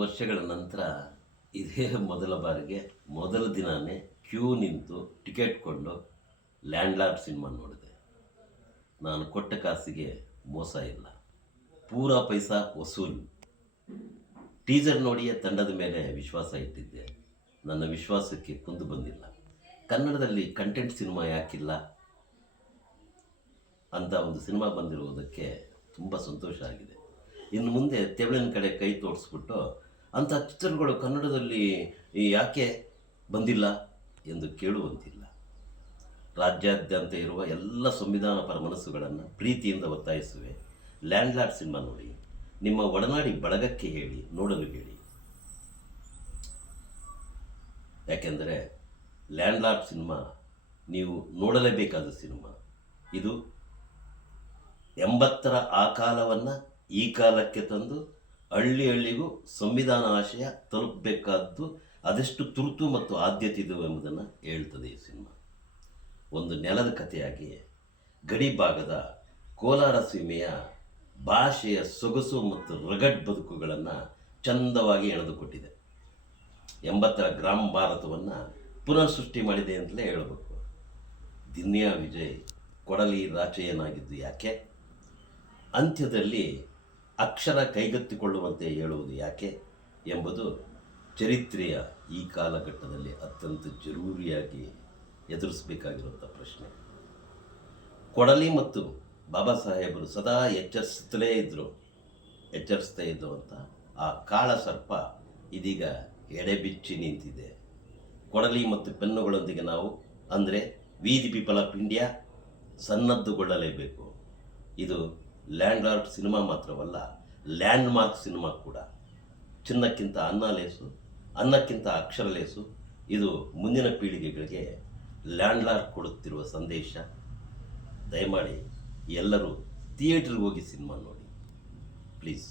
ವರ್ಷಗಳ ನಂತರ ಇದೇ ಮೊದಲ ಬಾರಿಗೆ ಮೊದಲ ದಿನವೇ ಕ್ಯೂ ನಿಂತು ಟಿಕೆಟ್ ಕೊಂಡು ಲ್ಯಾಂಡ್ಲಾರ್ಡ್ ಸಿನಿಮಾ ನೋಡಿದೆ. ನಾನು ಕೊಟ್ಟ ಕಾಸಿಗೆ ಮೋಸ ಇಲ್ಲ, ಪೂರಾ ಪೈಸಾ ವಸೂಲು. ಟೀಸರ್ ನೋಡಿಯೇ ತಂಡದ ಮೇಲೆ ವಿಶ್ವಾಸ ಇಟ್ಟಿದ್ದೆ. ನನ್ನ ವಿಶ್ವಾಸಕ್ಕೆ ಕುಂದು ಬಂದಿಲ್ಲ. ಕನ್ನಡದಲ್ಲಿ ಕಂಟೆಂಟ್ ಸಿನಿಮಾ ಯಾಕಿಲ್ಲ ಅಂತ ಒಂದು ಸಿನಿಮಾ ಬಂದಿರುವುದಕ್ಕೆ ತುಂಬ ಸಂತೋಷ ಆಗಿದೆ. ಇನ್ನು ಮುಂದೆ ತೆವಳಿನ ಕಡೆ ಕೈ ತೋರಿಸ್ಬಿಟ್ಟು ಅಂಥ ಚಿತ್ರಗಳು ಕನ್ನಡದಲ್ಲಿ ಯಾಕೆ ಬಂದಿಲ್ಲ ಎಂದು ಕೇಳುವಂತಿಲ್ಲ. ರಾಜ್ಯಾದ್ಯಂತ ಇರುವ ಎಲ್ಲ ಸಂವಿಧಾನ ಪರ ಮನಸ್ಸುಗಳನ್ನು ಪ್ರೀತಿಯಿಂದ ಒತ್ತಾಯಿಸುವೆ. ಲ್ಯಾಂಡ್ಲಾರ್ಡ್ ಸಿನಿಮಾ ನೋಡಿ, ನಿಮ್ಮ ಒಡನಾಡಿ ಬಳಗಕ್ಕೆ ಹೇಳಿ, ನೋಡಲು ಹೇಳಿ. ಯಾಕೆಂದರೆ ಲ್ಯಾಂಡ್ಲಾರ್ಡ್ ಸಿನಿಮಾ ನೀವು ನೋಡಲೇಬೇಕಾದ ಸಿನಿಮಾ. ಇದು 80ರ ಆ ಕಾಲವನ್ನು ಈ ಕಾಲಕ್ಕೆ ತಂದು ಹಳ್ಳಿ ಹಳ್ಳಿಗೂ ಸಂವಿಧಾನ ಆಶಯ ತಲುಪಬೇಕಾದ್ದು ಅದೆಷ್ಟು ತುರ್ತು ಮತ್ತು ಆದ್ಯತೆ ಇದೆ ಎಂಬುದನ್ನು ಹೇಳ್ತದೆ ಈ ಸಿನಿಮಾ. ಒಂದು ನೆಲದ ಕಥೆಯಾಗಿ ಗಡಿ ಭಾಗದ ಕೋಲಾರ ಸೀಮೆಯ ಭಾಷೆಯ ಸೊಗಸು ಮತ್ತು ರಗಡ್ ಬದುಕುಗಳನ್ನು ಚಂದವಾಗಿ ಎಳೆದುಕೊಟ್ಟಿದೆ. 80ರ ಗ್ರಾಮ ಭಾರತವನ್ನು ಪುನಃ ಸೃಷ್ಟಿ ಮಾಡಿದೆ ಅಂತಲೇ ಹೇಳಬೇಕು. ದಿನ್ಯಾ ವಿಜಯ್ ಕೊಡಲಿ ರಾಚೆಯನಾಗಿದ್ದು ಯಾಕೆ? ಅಂತ್ಯದಲ್ಲಿ ಅಕ್ಷರ ಕೈಗೆತ್ತಿಕೊಳ್ಳುವಂತೆ ಹೇಳುವುದು ಯಾಕೆ ಎಂಬುದು ಚರಿತ್ರೆಯ ಈ ಕಾಲಘಟ್ಟದಲ್ಲಿ ಅತ್ಯಂತ ಜರೂರಿಯಾಗಿ ಎದುರಿಸಬೇಕಾಗಿರುವಂಥ ಪ್ರಶ್ನೆ. ಕೊಡಲಿ ಮತ್ತು ಬಾಬಾ ಸಾಹೇಬರು ಸದಾ ಎಚ್ಚರಿಸ್ತಾ ಇದ್ದುವಂಥ ಆ ಕಾಳ ಸರ್ಪ ಇದೀಗ ಎಡೆಬಿಚ್ಚಿ ನಿಂತಿದೆ. ಕೊಡಲಿ ಮತ್ತು ಪೆನ್ನುಗಳೊಂದಿಗೆ ನಾವು ಅಂದರೆ we the people of India ಸನ್ನದ್ದುಗೊಳ್ಳಲೇಬೇಕು. ಇದು ಲ್ಯಾಂಡ್ಲಾರ್ಡ್ ಸಿನಿಮಾ ಮಾತ್ರವಲ್ಲ, ಲ್ಯಾಂಡ್ ಮಾರ್ಕ್ ಸಿನಿಮಾ ಕೂಡ. ಚಿನ್ನಕ್ಕಿಂತ ಅನ್ನ ಲೇಸು, ಅನ್ನಕ್ಕಿಂತ ಅಕ್ಷರ ಲೇಸು. ಇದು ಮುಂದಿನ ಪೀಳಿಗೆಗಳಿಗೆ ಲ್ಯಾಂಡ್ಲಾರ್ಡ್ ಕೊಡುತ್ತಿರುವ ಸಂದೇಶ. ದಯಮಾಡಿ ಎಲ್ಲರೂ ಥಿಯೇಟ್ರಿಗೆ ಹೋಗಿ ಸಿನಿಮಾ ನೋಡಿ ಪ್ಲೀಸ್.